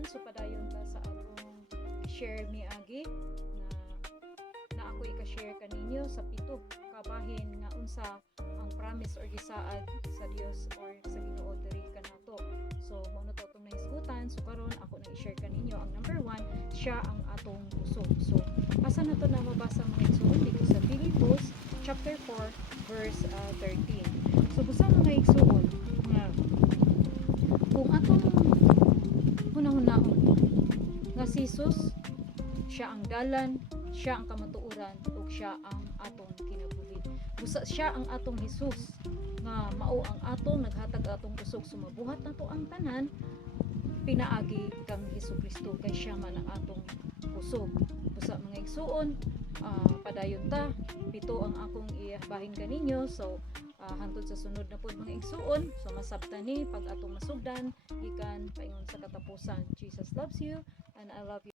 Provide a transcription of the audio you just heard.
tanan. So padayon ta sa akong share mi agi na ako ika-share kaninyo sa pito kabahin nga unsa ang promise or gisaad sa Dios or sa Ginoo diri kanato. So mao na to atong nahisgutan. So karon ako na i-share kaninyo ang number 1, siya ang atong kusog. So asa na to na mabasa mga igsoon dito sa Filipos chapter 4 verse 13. So busa mga igsoon nga kung atong hunahunahon nga si Jesus siya ang dalan, siya ang kamatuoran, ug siya ang atong kinabuhi. Busa siya ang atong Hesus nga mao ang atong naghatag atong kusog, sumabuhat nato ang tanan pinaagi kang Hesukristo kay siya man ang atong kusog. Busa mga igsuon, padayon ta pito ang akong ibahin kaninyo. So hangtod sa sunod na pud mga igsuon, so masabtan ni pag atong masugdan gikan paingon sa katapusan. Jesus loves you and I love you.